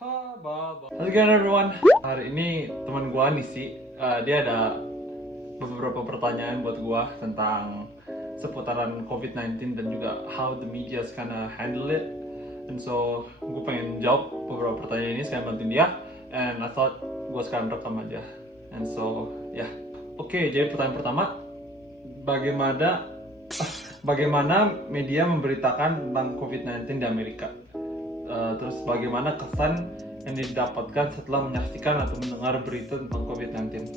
How's it going everyone? Hari ini teman gua Nisi, dia ada beberapa pertanyaan buat gua tentang seputaran COVID-19 dan juga how the media kinda handle it. And so gue pengen jawab beberapa pertanyaan ini sekalian bantuin dia. And I thought gue sekarang rekam aja. And so ya, oke. Jadi pertanyaan pertama, bagaimana media memberitakan tentang COVID-19 di Amerika? Terus bagaimana kesan yang didapatkan setelah menyaksikan atau mendengar berita tentang COVID-19.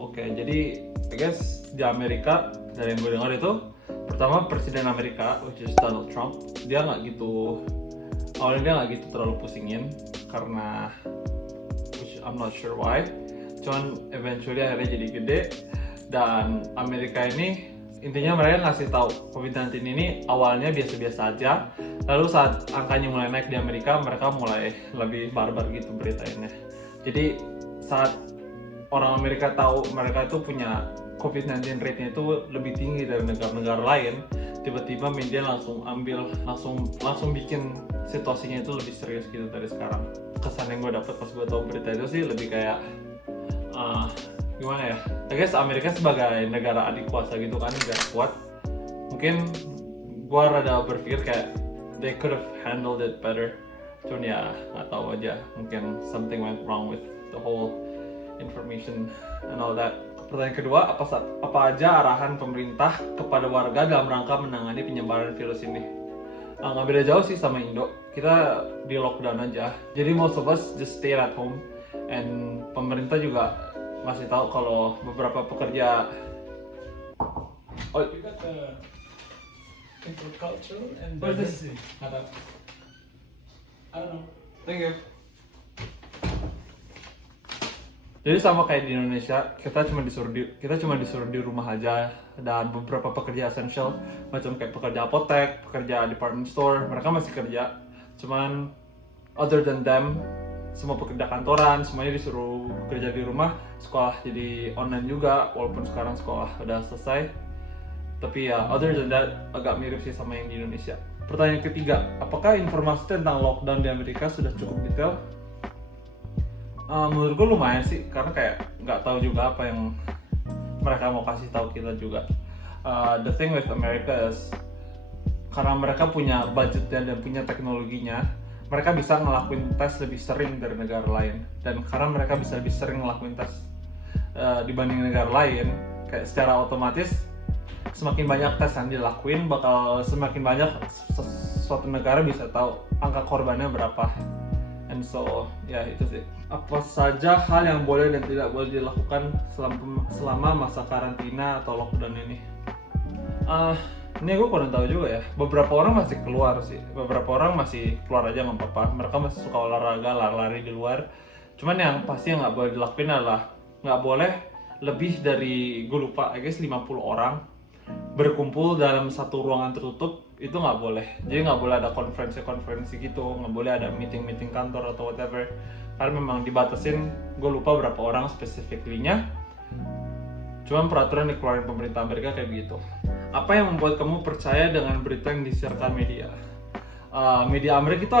Oke, jadi I guess di Amerika dari yang gue dengar itu, pertama Presiden Amerika, which is Donald Trump, awalnya dia nggak gitu terlalu pusingin karena which I'm not sure why, cuman eventually akhirnya jadi gede. Dan Amerika ini intinya mereka ngasih tahu COVID-19 ini awalnya biasa-biasa aja, lalu saat angkanya mulai naik di Amerika, mereka mulai lebih barbar gitu beritainnya. Jadi saat orang Amerika tahu mereka itu punya COVID-19 rate-nya itu lebih tinggi dari negara-negara lain, tiba-tiba media langsung bikin situasinya itu lebih serius gitu dari sekarang. Kesan yang gue dapet pas gue tahu berita itu sih lebih kayak gimana ya? I guess Amerika sebagai negara adik kuasa gitu kan, negara kuat. Mungkin gue rada berpikir kayak they could have handled it better. Cuman ya nggak tahu aja, mungkin something went wrong with the whole information and all that. Pertanyaan kedua, apa aja arahan pemerintah kepada warga dalam rangka menangani penyebaran virus ini? Nggak beda jauh sih sama Indo, kita di lockdown aja. Jadi most of us just stay at home, and pemerintah juga masih tahu kalau beberapa pekerja. Oh, you got the agricultural and What is this? diversity. I don't know. Thank you. Jadi sama kayak di Indonesia, kita cuma disuruh di rumah aja, dan beberapa pekerja essential macam kayak pekerja apotek, pekerja department store, mereka masih kerja. Cuman other than them, semua pekerja kantoran semuanya disuruh kerja di rumah, sekolah jadi online juga walaupun sekarang sekolah udah selesai. Tapi ya other than that agak mirip sih sama yang di Indonesia. Pertanyaan ketiga, apakah informasi tentang lockdown di Amerika sudah cukup detail? Menurut gue lumayan sih, karena kayak nggak tahu juga apa yang mereka mau kasih tahu kita juga. The thing with America is karena mereka punya budgetnya dan punya teknologinya, mereka bisa ngelakuin tes lebih sering dari negara lain. Dan karena mereka bisa lebih sering ngelakuin tes dibanding negara lain, kayak secara otomatis semakin banyak tes yang dilakuin, bakal semakin banyak suatu negara bisa tahu angka korbannya berapa. And so, ya itu sih. Apa saja hal yang boleh dan tidak boleh dilakukan selama masa karantina atau lockdown ini? Ini gue kurang tahu juga ya. Beberapa orang masih keluar sih. Beberapa orang masih keluar aja nggak apa-apa. Mereka masih suka olahraga, lari di luar. Cuman yang pasti yang nggak boleh dilakuin adalah nggak boleh lebih dari, gue lupa, I guess 50 orang berkumpul dalam satu ruangan tertutup. Itu nggak boleh. Jadi nggak boleh ada konferensi gitu, nggak boleh ada meeting kantor atau whatever, karena memang dibatasin. Gue lupa berapa orang specifically-nya, cuman peraturan dikeluarin pemerintah Amerika kayak begitu. Apa yang membuat kamu percaya dengan berita yang disiarkan media? Media Amerika itu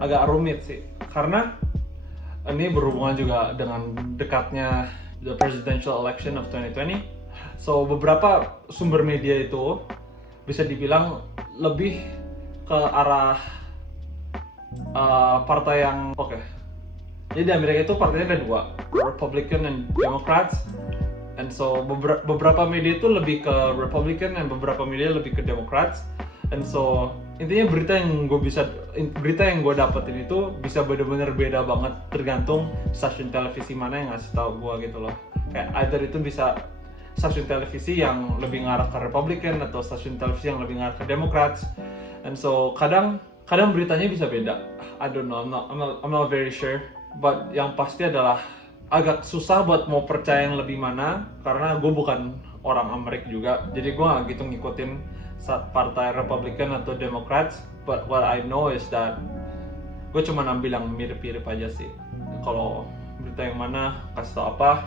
agak rumit sih, karena ini berhubungan juga dengan dekatnya the presidential election of 2020. So beberapa sumber media itu bisa dibilang lebih ke arah partai yang oke. Jadi di Amerika itu partainya ada dua, Republican and Democrats. And so beberapa media itu lebih ke Republican dan beberapa media lebih ke Democrats. And so intinya berita yang gue dapetin itu bisa benar-benar beda banget tergantung stasiun televisi mana yang ngasih tahu gue gitu loh. Kayak either itu bisa stasiun televisi yang lebih ngarah ke Republican atau stasiun televisi yang lebih ngarah ke Democrats. And so kadang beritanya bisa beda. I don't know, I'm not very sure. But yang pasti adalah agak susah buat mau percaya yang lebih mana, karena gue bukan orang Amerika juga. Jadi gue nggak gitu ngikutin partai Republican atau Democrats. But what I know is that gue cuma ambil yang mirip-mirip aja sih. Kalau berita yang mana kasih tau apa,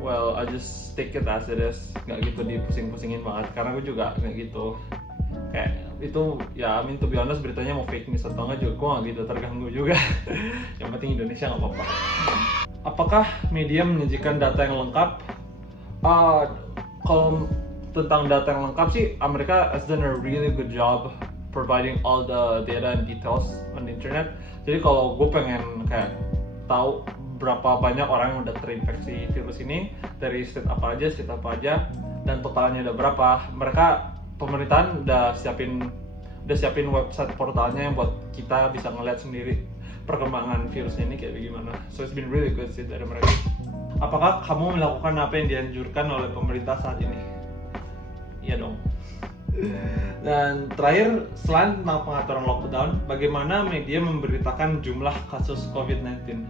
well, I just take it as it is, nggak gitu dipusing-pusingin banget, karena gue juga nggak gitu kayak itu ya, I mean to be honest, beritanya mau fake news atau enggak juga gue nggak gitu terganggu juga. Yang penting Indonesia nggak apa-apa. Apakah media menyajikan data yang lengkap? Kalau tentang data yang lengkap sih, Amerika has done a really good job providing all the data and details on the internet. Jadi kalau gue pengen kayak tahu berapa banyak orang yang udah terinfeksi virus ini dari state apa aja, dan totalnya udah berapa, pemerintahan udah siapin website portalnya yang buat kita bisa ngeliat sendiri perkembangan virusnya ini kayak gimana. So it's been really good sih dari mereka. Apakah kamu melakukan apa yang dianjurkan oleh pemerintah saat ini? Iya dong. Dan terakhir, selain tentang pengaturan lockdown, bagaimana media memberitakan jumlah kasus COVID-19?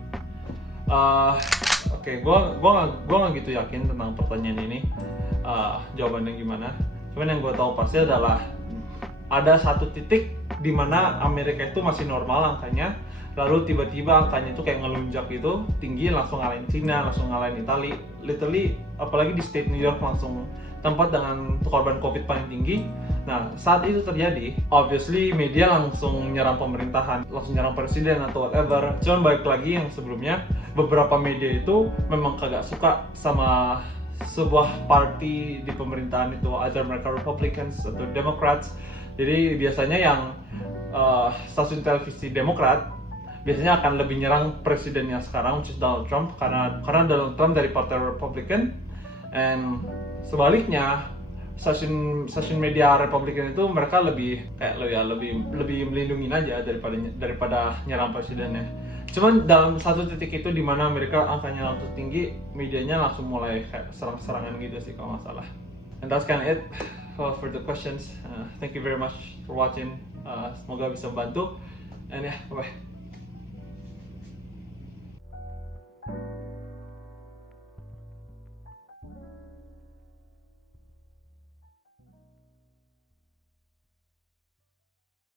Oke, gua nggak gitu yakin tentang pertanyaan ini. Jawabannya gimana? Cuman yang gue tahu pasti adalah ada satu titik di mana Amerika itu masih normal angkanya, lalu tiba-tiba angkanya itu kayak ngelunjak gitu, tinggi, langsung ngalahin Cina, langsung ngalahin Italia, literally, apalagi di state New York langsung tempat dengan korban COVID paling tinggi. Nah, saat itu terjadi, obviously media langsung nyerang pemerintahan, langsung nyerang presiden atau whatever. Cuman balik lagi yang sebelumnya, beberapa media itu memang kagak suka sama sebuah party di pemerintahan itu, either mereka Republicans atau Democrats. Jadi biasanya yang stasiun televisi Demokrat biasanya akan lebih nyerang presidennya sekarang, which is Donald Trump, karena Donald Trump dari partai Republican, and sebaliknya stasiun media Republican itu mereka lebih melindungi aja daripada nyerang presidennya. Cuman dalam satu titik itu di mana Amerika angkanya langsung tinggi, medianya langsung mulai kayak serang-serangan gitu sih kalau nggak salah. And that's kind of it for the questions. Thank you very much for watching. Semoga bisa membantu. And yeah, bye bye.